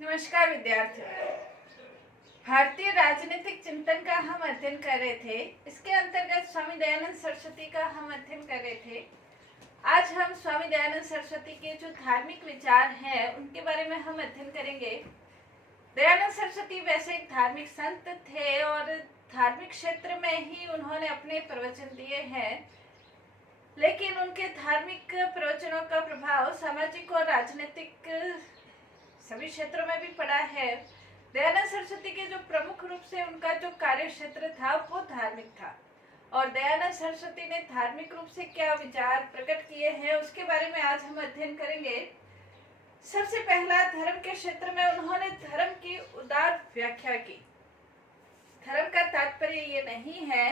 नमस्कार विद्यार्थियों। भारतीय राजनीतिक चिंतन का हम अध्ययन कर रहे थे। इसके अंतर्गत स्वामी दयानंद सरस्वती का हम अध्ययन कर रहे थे। आज हम स्वामी दयानंद सरस्वती के जो धार्मिक विचार हैं उनके बारे में हम अध्ययन करेंगे। दयानंद सरस्वती वैसे एक धार्मिक संत थे और धार्मिक क्षेत्र में ही उन्होंने अपने प्रवचन दिए हैं, लेकिन उनके धार्मिक प्रवचनों का प्रभाव सामाजिक और राजनीतिक सभी क्षेत्रों में भी पड़ा है। दयानंद सरस्वती के जो प्रमुख रूप से उनका जो कार्य क्षेत्र था वो धार्मिक था, और दयानंद सरस्वती ने धार्मिक रूप से क्या विचार प्रकट किए हैं उसके बारे में आज हम अध्ययन करेंगे। सबसे पहला, धर्म के क्षेत्र में उन्होंने धर्म की उदार व्याख्या की। धर्म का तात्पर्य ये नहीं है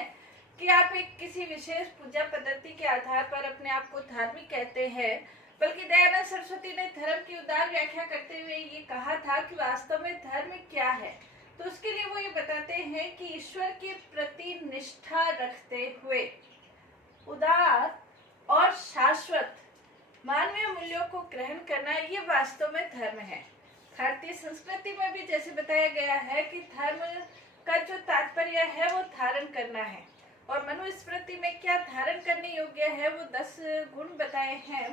कि आप एक किसी विशेष पूजा पद्धति के आधार पर अपने आप को धार्मिक कहते हैं, बल्कि दयानंद सरस्वती ने धर्म की उदार व्याख्या करते हुए ये कहा था कि वास्तव में धर्म क्या है। तो उसके लिए वो ये बताते हैं कि ईश्वर के प्रति निष्ठा रखते हुए उदार और शाश्वत मानवीय मूल्यों को ग्रहण करना, ये वास्तव में धर्म है। भारतीय संस्कृति में भी जैसे बताया गया है कि धर्म का जो तात्पर्य है वो धारण करना है, और मनुस्मृति में क्या धारण करने योग्य है वो 10 गुण बताए हैं।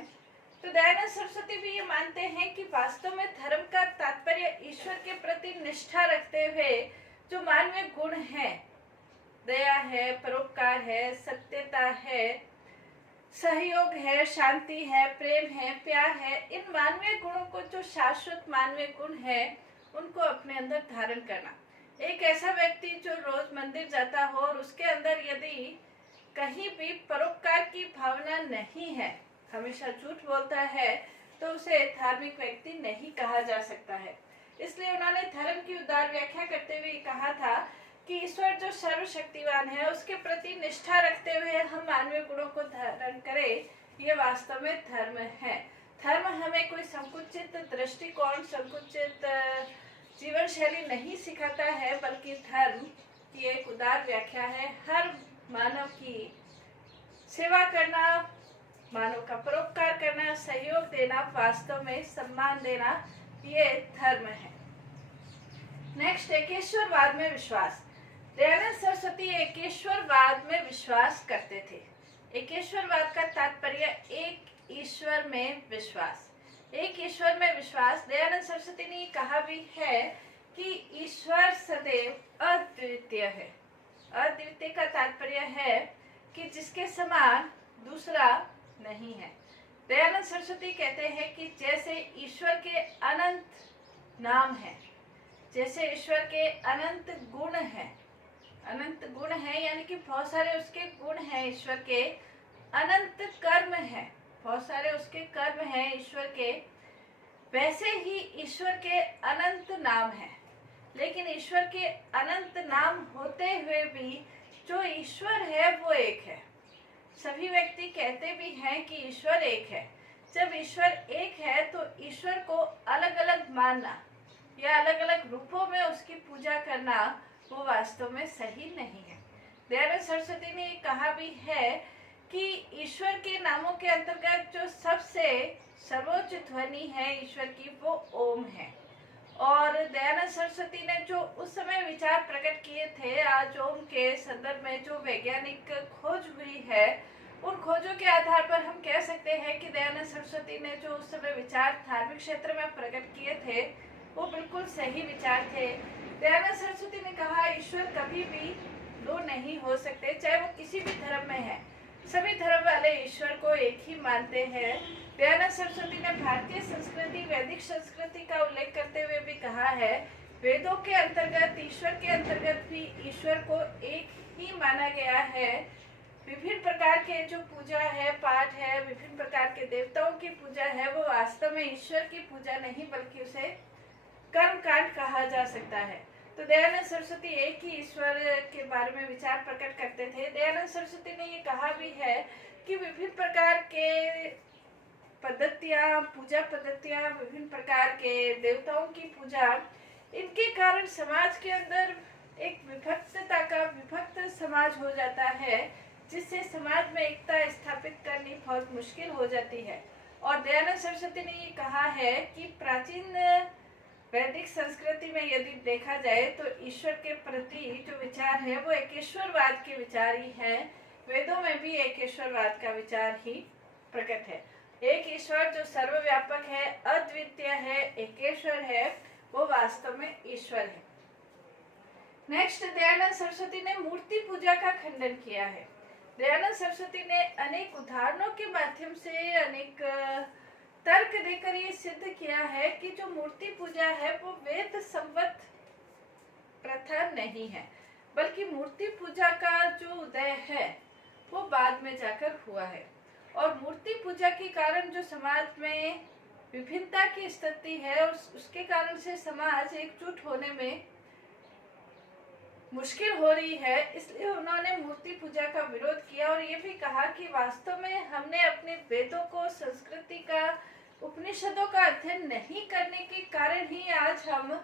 तो दयानंद सरस्वती भी ये मानते हैं कि वास्तव में धर्म का तात्पर्य ईश्वर के प्रति निष्ठा रखते हुए जो मानवीय गुण हैं, दया है, परोपकार है, सत्यता है, सहयोग है, शांति है, प्रेम है, प्यार है, इन मानवीय गुणों को, जो शाश्वत मानवीय गुण है, उनको अपने अंदर धारण करना। एक ऐसा व्यक्ति जो रोज मंदिर जाता हो और उसके अंदर यदि कहीं भी परोपकार की भावना नहीं है, हमेशा झूठ बोलता है, तो उसे धार्मिक व्यक्ति नहीं कहा जा सकता है। इसलिए उन्होंने धर्म की उदार व्याख्या करते हुए कहा था कि ईश्वर जो सर्वशक्तिवान है उसके प्रति निष्ठा रखते हुए हम मानवीय गुणों को धारण करें, ये वास्तव में धर्म है। धर्म हमें कोई संकुचित दृष्टिकोण, संकुचित जीवन शैली नहीं सिखाता है, बल्कि धर्म की एक उदार व्याख्या है। हर मानव की सेवा करना, मानव का परोपकार करना, सहयोग देना, वास्तव में सम्मान देना, ये धर्म है। नेक्स्ट, एकेश्वरवाद में विश्वास। दयानंद सरस्वती एकेश्वरवाद में विश्वास करते थे। एकेश्वरवाद का तात्पर्य एक ईश्वर में विश्वास। एक ईश्वर में विश्वास, दयानंद सरस्वती ने कहा भी है कि ईश्वर सदैव अद्वितीय है। अद्वितीय का तात्पर्य है कि जिसके समान दूसरा नहीं है। दयानंद सरस्वती कहते हैं कि जैसे ईश्वर के अनंत नाम है, जैसे ईश्वर के अनंत गुण हैं, अनंत गुण हैं यानी कि बहुत सारे उसके गुण हैं ईश्वर के, अनंत कर्म हैं, बहुत सारे उसके कर्म हैं ईश्वर के, वैसे ही ईश्वर के अनंत नाम हैं। लेकिन ईश्वर के अनंत नाम होते हुए भी जो ईश्वर है वो एक है। सभी व्यक्ति कहते भी हैं कि ईश्वर एक है। जब ईश्वर एक है तो ईश्वर को अलग अलग मानना या अलग अलग रूपों में उसकी पूजा करना वो वास्तव में सही नहीं है। दयानंद सरस्वती ने कहा भी है कि ईश्वर के नामों के अंतर्गत जो सबसे सर्वोच्च ध्वनि है ईश्वर की, वो ओम है। और दयानंद सरस्वती ने जो उस समय विचार प्रकट किए थे, आज ओम के संदर्भ में जो वैज्ञानिक खोज हुई है, उन खोजों के आधार पर हम कह सकते हैं कि दयानंद सरस्वती ने जो उस समय विचार धार्मिक क्षेत्र में प्रकट किए थे वो बिल्कुल सही विचार थे। दयानंद सरस्वती ने कहा ईश्वर कभी भी दो नहीं हो सकते, चाहे वो किसी भी धर्म में है। सभी धर्म वाले ईश्वर को एक ही मानते हैं। दयानंद सरस्वती ने भारतीय संस्कृति, वैदिक संस्कृति का उल्लेख करते हुए भी कहा है, वेदों के अंतर्गत, ईश्वर के अंतर्गत भी ईश्वर को एक ही माना गया है। विभिन्न प्रकार के जो पूजा है, पाठ है, विभिन्न प्रकार के देवताओं की पूजा है, वो वास्तव में ईश्वर की पूजा नहीं बल्कि उसे कर्मकांड कहा जा सकता है। तो दयानंद सरस्वती एक ही ईश्वर के बारे में विचार प्रकट करते थे। दयानंद सरस्वती ने ये कहा भी है कि विभिन्न प्रकार के पद्धतियाँ, पूजा पद्धतियाँ, विभिन्न प्रकार के देवताओं की पूजा, इनके कारण समाज के अंदर एक विभक्तता का विभक्त समाज हो जाता है, जिससे समाज में एकता स्थापित करनी बहुत मुश्किल हो जाती है। और दयानंद सरस्वती ने ये कहा है कि प्राचीन वैदिक संस्कृति में यदि देखा जाए तो ईश्वर के प्रति जो विचार है वो एकेश्वरवाद के विचार ही है। वेदों में भी एकेश्वरवाद का विचार ही प्रकट है। एक ईश्वर जो सर्वव्यापक है, अद्वितीय है, एकेश्वर है, वो वास्तव में ईश्वर है। नेक्स्ट, दयानंद सरस्वती ने मूर्ति पूजा का खंडन किया है। दयानंद सरस्वती ने अनेक उदाहरणों के माध्यम से, अनेक तर्क देकर ये सिद्ध किया है कि जो मूर्ति पूजा है वो वेद संवत प्रथा नहीं है, बल्कि मूर्ति पूजा का जो उदय है वो बाद में जाकर हुआ है। और मूर्ति पूजा के कारण जो समाज में विभिन्नता की स्थिति है और उसके कारण से समाज एकजुट होने में मुश्किल हो रही है, इसलिए उन्होंने मूर्ति पूजा का विरोध किया और ये भी कहा कि वास्तव में हमने अपने वेदों को, संस्कृति का, उपनिषदों का अध्ययन नहीं करने के कारण ही आज हम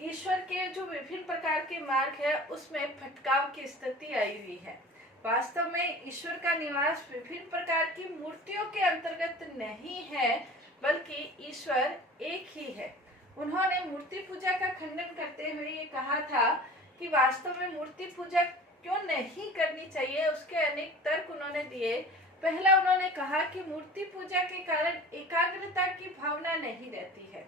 ईश्वर के जो विभिन्न प्रकार के मार्ग है उसमें भटकाव की स्थिति आई हुई है। वास्तव में ईश्वर का निवास विभिन्न प्रकार की मूर्तियों के अंतर्गत नहीं है, बल्कि ईश्वर एक ही है। उन्होंने मूर्ति पूजा का खंडन करते हुए ये कहा था कि वास्तव में मूर्ति पूजा क्यों नहीं करनी चाहिए। उसके अनेक तर्क उन्होंने दिए। पहला, उन्होंने कहा कि मूर्ति पूजा के कारण एकाग्रता की भावना नहीं रहती है,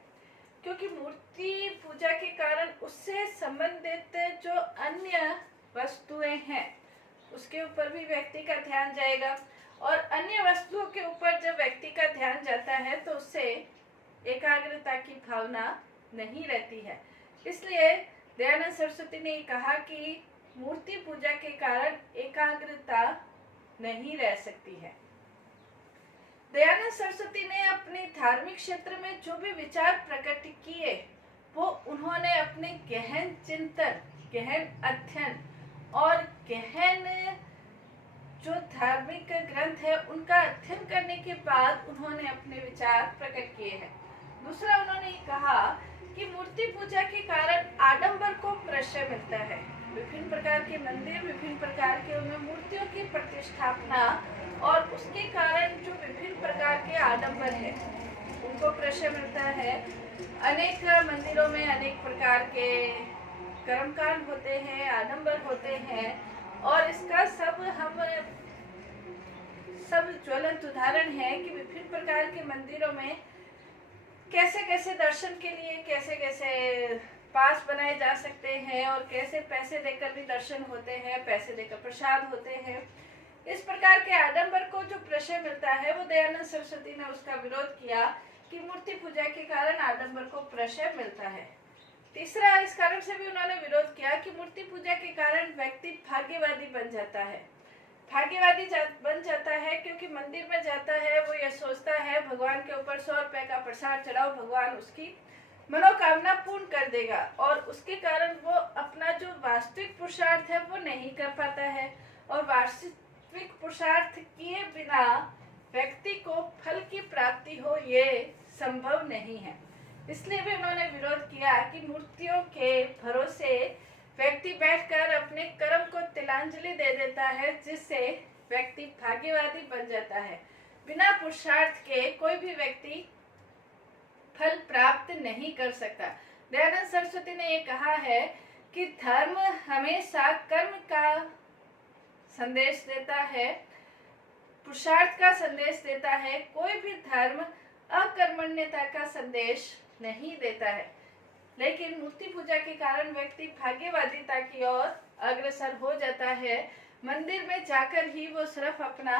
क्योंकि मूर्ति पूजा के कारण उससे संबंधित जो अन्य वस्तुएं हैं उसके ऊपर भी व्यक्ति का ध्यान जाएगा, और अन्य वस्तुओं के ऊपर जब व्यक्ति का ध्यान जाता है तो उससे एकाग्रता की भावना नहीं रहती है। इसलिए दयानंद सरस्वती ने कहा कि मूर्ति पूजा के कारण एकाग्रता नहीं रह सकती है। दयानंद सरस्वती ने अपने धार्मिक क्षेत्र में जो भी विचार प्रकट किए वो उन्होंने अपने गहन चिंतन, गहन अध्ययन और गहन जो धार्मिक ग्रंथ है उनका अध्ययन करने के बाद उन्होंने अपने विचार प्रकट किए हैं। दूसरा, उन्होंने कहा कि मूर्ति पूजा के कारण आडंबर को प्रश्रय मिलता है। विभिन्न प्रकार के मंदिर, विभिन्न प्रकार के उनमें मूर्तियों की प्रतिष्ठापना और उसके कारण जो विभिन्न प्रकार के आडंबर है उनको प्रश्रय मिलता है। अनेक मंदिरों में अनेक प्रकार के कर्मकांड होते हैं, आडंबर होते हैं, और इसका सब ज्वलंत उदाहरण है कि विभिन्न प्रकार के मंदिरों में कैसे कैसे दर्शन के लिए कैसे कैसे पास बनाए जा सकते हैं और कैसे पैसे देकर भी दर्शन होते हैं, पैसे देकर प्रसाद होते हैं। इस प्रकार के आडंबर को जो प्रश्रय मिलता है वो दयानंद सरस्वती ने उसका विरोध किया कि मूर्ति पूजा के कारण आडंबर को प्रश्रय मिलता है। तीसरा, इस कारण से भी उन्होंने विरोध किया कि मूर्ति पूजा के कारण व्यक्ति भाग्यवादी बन जाता है। भाग्यवादी बन जाता है क्योंकि मंदिर में जाता है, वो ये सोचता है भगवान के ऊपर 100 रुपए का प्रसाद चढ़ाओ, भगवान उसकी मनोकामना पूर्ण कर देगा, और उसके कारण वो अपना जो वास्तविक पुरुषार्थ है वो नहीं कर पाता है, और वास्तविक पुरुषार्थ किए बिना व्यक्ति को फल की प्राप्ति हो ये संभव नहीं है। इसलिए भी उन्होंने विरोध किया कि मूर्तियों के भरोसे व्यक्ति बैठकर अपने कर्म को तिलांजलि दे देता है, जिससे व्यक्ति भाग्यवादी बन जाता है। बिना पुरुषार्थ के कोई भी व्यक्ति फल प्राप्त नहीं कर सकता। दयानंद सरस्वती ने ये कहा है कि धर्म हमेशा कर्म का संदेश देता है, पुरुषार्थ का संदेश देता है। कोई भी धर्म अकर्मण्यता का संदेश नहीं देता है। लेकिन मूर्ति पूजा के कारण व्यक्ति भाग्यवादिता की ओर अग्रसर हो जाता है। मंदिर में जाकर ही वो सिर्फ अपना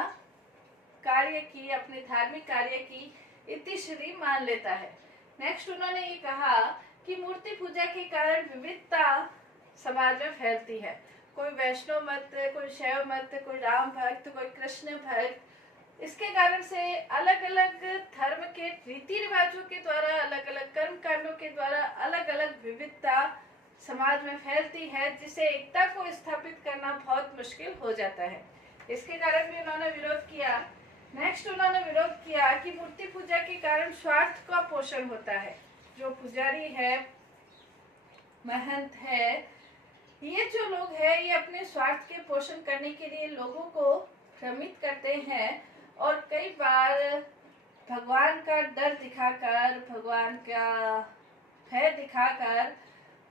कार्य की, अपने धार्मिक कार्य की इतिश्री मान लेता है। नेक्स्ट, उन्होंने ये कहा कि मूर्ति पूजा के कारण विविधता समाज में फैलती है। कोई वैष्णव मत, कोई शैव मत, कोई राम भक्त, कोई कृष्ण भक्त। इसके कारण से अलग अलग धर्म के रीति रिवाजों के द्वारा, अलग अलग कर्म कांडों के द्वारा अलग अलग विविधता समाज में फैलती है, जिसे एकता को स्थापित करना बहुत मुश्किल हो जाता है। इसके कारण भी उन्होंने विरोध किया। नेक्स्ट, उन्होंने विरोध किया कि मूर्ति पूजा के कारण स्वार्थ का पोषण होता है। जो पुजारी है, महंत है, ये जो लोग हैं ये अपने स्वार्थ के पोषण करने के लिए लोगों को भ्रमित करते हैं, और कई बार भगवान का डर दिखाकर, भगवान का भय दिखाकर,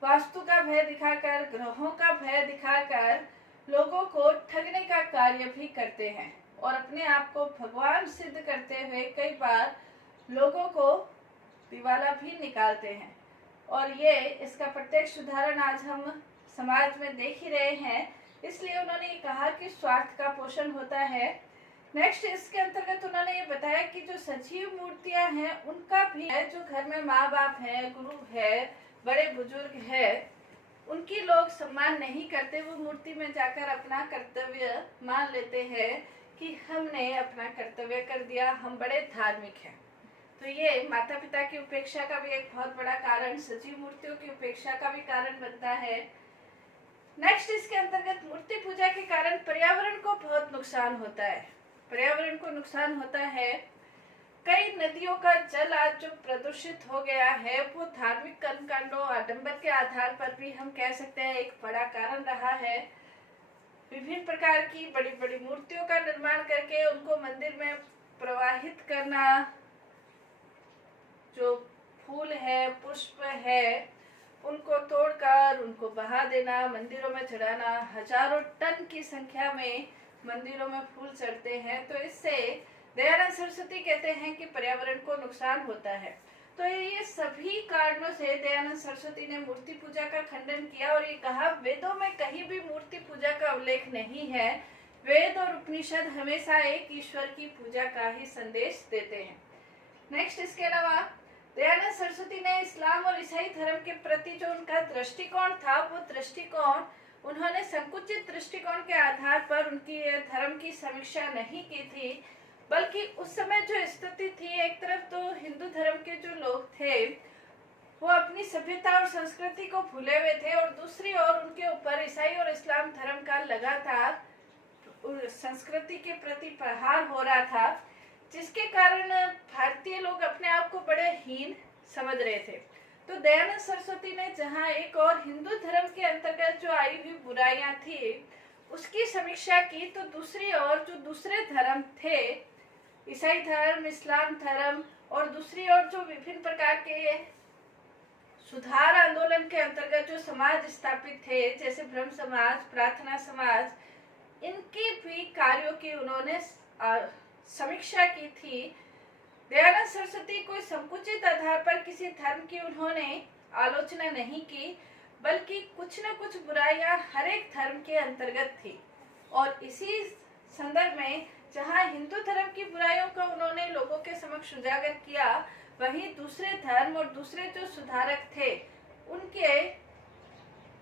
वास्तु का भय दिखाकर, ग्रहों का भय दिखाकर लोगों को ठगने का कार्य भी करते हैं और अपने आप को भगवान सिद्ध करते हुए कई बार लोगों को दिवाला भी निकालते हैं। और ये इसका प्रत्यक्ष उदाहरण आज हम समाज में देख ही रहे हैं। इसलिए उन्होंने ये कहा कि स्वार्थ का पोषण होता है। नेक्स्ट इसके अंतर्गत उन्होंने ये बताया कि जो सजीव मूर्तियां हैं उनका भी है, जो घर में माँ बाप है, गुरु है, बड़े बुजुर्ग है, उनकी लोग सम्मान नहीं करते। वो मूर्ति में जाकर अपना कर्तव्य मान लेते हैं कि हमने अपना कर्तव्य कर दिया, हम बड़े धार्मिक हैं। तो ये माता पिता की उपेक्षा का भी एक बहुत बड़ा कारण, सजीव मूर्तियों की उपेक्षा का भी कारण बनता है। नेक्स्ट इसके अंतर्गत मूर्ति पूजा के कारण पर्यावरण को बहुत नुकसान होता है। पर्यावरण को नुकसान होता है। कई नदियों का जल आज जो प्रदूषित हो गया है वो धार्मिक कर्मकांडों, आडंबर के आधार पर भी हम कह सकते हैं एक बड़ा कारण रहा है। विभिन्न प्रकार की बड़ी बड़ी मूर्तियों का निर्माण करके उनको मंदिर में प्रवाहित करना, जो फूल है, पुष्प है, उनको तोड़कर उनको बहा देना, मंदिरों में चढ़ाना। हजारों टन की संख्या में मंदिरों में फूल चढ़ते हैं। तो इससे दयानंद सरस्वती कहते हैं कि पर्यावरण को नुकसान होता है। तो ये सभी कारणों से दयानंद सरस्वती ने मूर्ति पूजा का खंडन किया और ये कहा वेदों में कहीं भी मूर्ति पूजा का उल्लेख नहीं है। वेद और उपनिषद हमेशा एक ईश्वर की पूजा का ही संदेश देते हैं। नेक्स्ट इसके अलावा दयानंद सरस्वती ने इस्लाम और ईसाई धर्म के प्रति जो उनका दृष्टिकोण था, वो दृष्टिकोण उन्होंने संकुचित दृष्टिकोण के आधार पर उनकी धर्म की समीक्षा नहीं की थी, बल्कि उस समय जो स्थिति थी, एक तरफ तो हिंदू धर्म के जो लोग थे वो अपनी सभ्यता और संस्कृति को भूले हुए थे और दूसरी ओर उनके ऊपर ईसाई और इस्लाम धर्म का लगातार संस्कृति के प्रति प्रहार हो रहा था, जिसके कारण भारतीय लोग अपने आप को बड़े हीन समझ रहे थे। तो दयानंद सरस्वती ने जहाँ एक और हिंदू धर्म के अंतर्गत जो आई हुई बुराइयां थी उसकी समीक्षा की, तो दूसरी ओर जो दूसरे धर्म थे, ईसाई धर्म, इस्लाम धर्म, और दूसरी ओर जो विभिन्न प्रकार के सुधार आंदोलन के अंतर्गत जो समाज स्थापित थे, जैसे ब्रह्म समाज, प्रार्थना समाज, इनकी भी कार्यों की उन्होंने समीक्षा की थी। दयानंद सरस्वती कोई संकुचित आधार पर किसी धर्म की उन्होंने आलोचना नहीं की, बल्कि कुछ न कुछ बुराइयां हर एक धर्म के अंतर्गत थी। और इसी संदर्भ में जहां हिंदू धर्म की बुराइयों को उन्होंने लोगों के समक्ष उजागर किया, वहीं दूसरे धर्म और दूसरे जो सुधारक थे उनके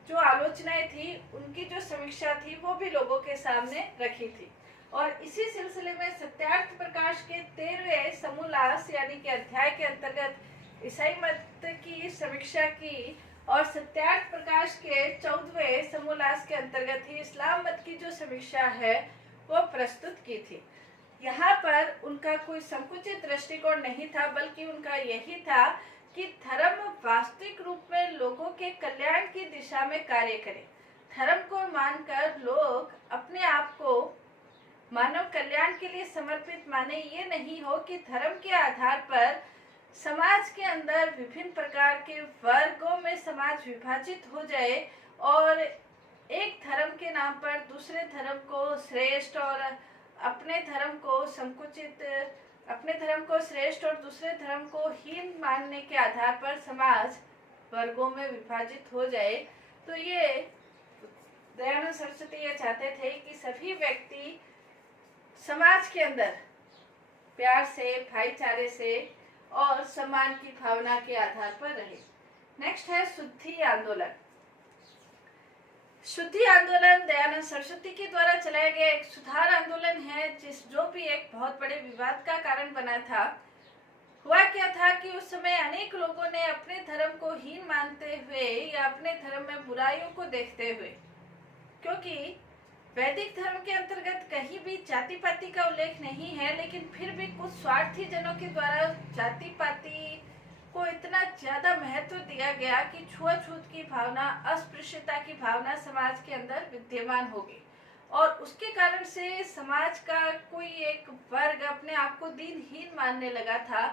जो आलोचनाएं थी, उनकी जो समीक्षा थी, वो भी लोगों के सामने रखी थी। और इसी सिलसिले में सत्यार्थ प्रकाश के 13वें समोल्लास यानी कि अध्याय के अंतर्गत ईसाई मत की समीक्षा की और सत्यार्थ प्रकाश के 14वें समोल्लास के अंतर्गत ही इस्लाम मत की जो समीक्षा है वो प्रस्तुत की थी। यहाँ पर उनका कोई संकुचित दृष्टिकोण नहीं था, बल्कि उनका यही था कि धर्म वास्तविक रूप में लोगों के कल्याण की दिशा में कार्य करे। धर्म को मानकर लोग अपने आप को मानव कल्याण के लिए समर्पित माने। ये नहीं हो कि धर्म के आधार पर समाज के अंदर विभिन्न प्रकार के वर्गों में समाज विभाजित हो जाए और एक धर्म के नाम पर दूसरे धर्म को श्रेष्ठ और अपने धर्म को संकुचित, अपने धर्म को श्रेष्ठ और दूसरे धर्म को हीन मानने के आधार पर समाज वर्गों में विभाजित हो जाए। तो ये दयानंद सरस्वती ये चाहते थे कि सभी व्यक्ति समाज के अंदर प्यार से, भाईचारे से और सम्मान की भावना के आधार पर रहे। नेक्स्ट है शुद्धि आंदोलन। शुद्धि आंदोलन दयानंद सरस्वती के द्वारा चलाया गया एक सुधार आंदोलन है, जो भी एक बहुत बड़े विवाद का कारण बना था। हुआ क्या था कि उस समय अनेक लोगों ने अपने धर्म को हीन मानते हुए या अपने धर्म में बुराइयों को देखते हुए, क्योंकि वैदिक धर्म के अंतर्गत कहीं भी जाति पाति का उल्लेख नहीं है, लेकिन फिर भी कुछ स्वार्थी जनों के द्वारा जाति पाति को इतना ज्यादा महत्व दिया गया कि छुआछूत की भावना, अस्पृश्यता की भावना समाज के अंदर विद्यमान हो गई और उसके कारण से समाज का कोई एक वर्ग अपने आप को दीनहीन मानने लगा था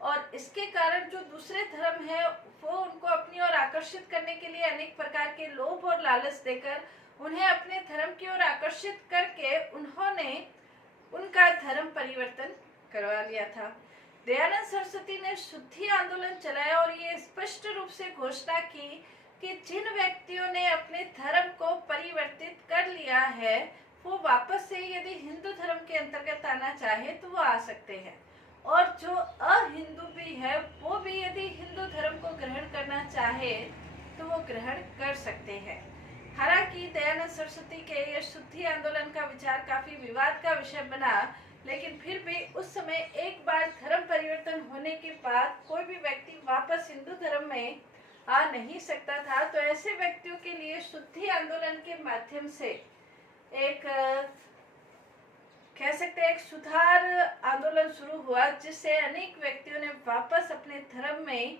और इसके कारण जो दूसरे धर्म है वो उनको अपनी ओर आकर्षित करने के लिए अनेक प्रकार के लोभ और लालच देकर उन्हें अपने धर्म की ओर आकर्षित करके उन्होंने उनका धर्म परिवर्तन करवा लिया था। दयानंद सरस्वती ने शुद्धि आंदोलन चलाया और ये स्पष्ट रूप से घोषणा की कि जिन व्यक्तियों ने अपने धर्म को परिवर्तित कर लिया है वो वापस से यदि हिंदू धर्म के अंतर्गत आना चाहे तो वो आ सकते हैं, और जो अहिंदू भी है वो भी यदि हिंदू धर्म को ग्रहण करना चाहे तो वो ग्रहण कर सकते हैं। हालांकि दयानंद सरस्वती के ये शुद्धि आंदोलन का विचार काफी विवाद का विषय बना, लेकिन फिर भी उस समय एक बार धर्म परिवर्तन होने के बाद कोई भी व्यक्ति वापस हिंदू धर्म में आ नहीं सकता था। तो ऐसे व्यक्तियों के लिए शुद्धि आंदोलन के माध्यम से एक कह सकते हैं एक सुधार आंदोलन शुरू हुआ, जिससे अनेक व्यक्तियों ने वापस अपने धर्म में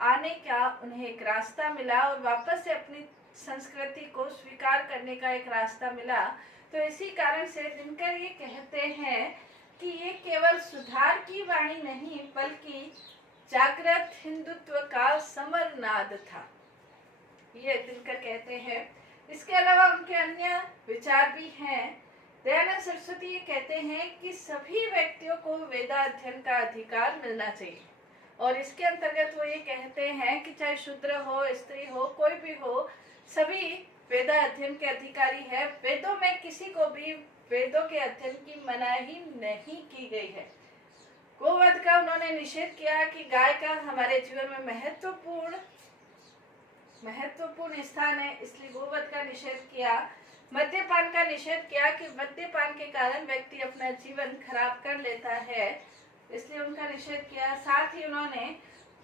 आने का उन्हें एक रास्ता मिला और वापस से अपनी संस्कृति को स्वीकार करने का एक रास्ता मिला। तो इसी कारण से दिनकर ये कहते हैं कि ये केवल सुधार की वाणी नहीं बल्कि जागृत हिंदुत्व का समरनाद था, ये दिनकर कहते हैं। इसके अलावा उनके अन्य विचार भी हैं। दयानंद सरस्वती ये कहते हैं कि सभी व्यक्तियों को वेदाध्ययन का अधिकार मिलना चाहिए, और इसके अंतर्गत वो ये कहते हैं कि चाहे शूद्र हो, स्त्री हो, कोई भी हो, सभी वेदा अध्ययन के अधिकारी है। वेदों में किसी को भी वेदों के अध्ययन की मनाही नहीं की गई है। गोवध का उन्होंने निषेध किया कि गाय का हमारे जीवन में महत्वपूर्ण स्थान है, इसलिए गोवध का निषेध किया। मद्यपान का निषेध किया कि मद्यपान के कारण व्यक्ति अपना जीवन खराब कर लेता है, इसलिए उनका निषेध किया। साथ ही उन्होंने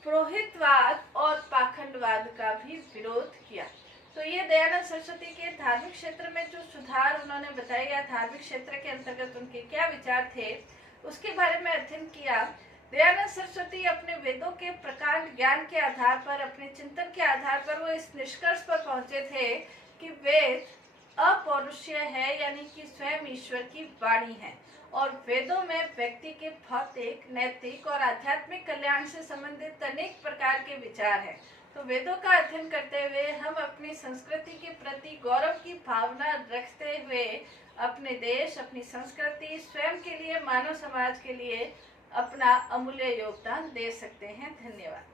पुरोहितवाद और पाखंडवाद का भी विरोध किया। तो ये दयानंद सरस्वती के धार्मिक क्षेत्र में जो सुधार उन्होंने बताया, धार्मिक क्षेत्र के अंतर्गत उनके क्या विचार थे उसके बारे में अध्ययन किया। दयानंद सरस्वती अपने वेदों के प्रकांड ज्ञान के आधार पर, अपने चिंतन के आधार पर वो इस निष्कर्ष पर पहुंचे थे कि वेद अपौरुषीय है, यानी कि स्वयं ईश्वर की वाणी है, और वेदों में व्यक्ति के भौतिक, नैतिक और आध्यात्मिक कल्याण से संबंधित अनेक प्रकार के विचार हैं। तो वेदों का अध्ययन करते हुए हम अपनी संस्कृति के प्रति गौरव की भावना रखते हुए अपने देश, अपनी संस्कृति, स्वयं के लिए, मानव समाज के लिए अपना अमूल्य योगदान दे सकते हैं। धन्यवाद।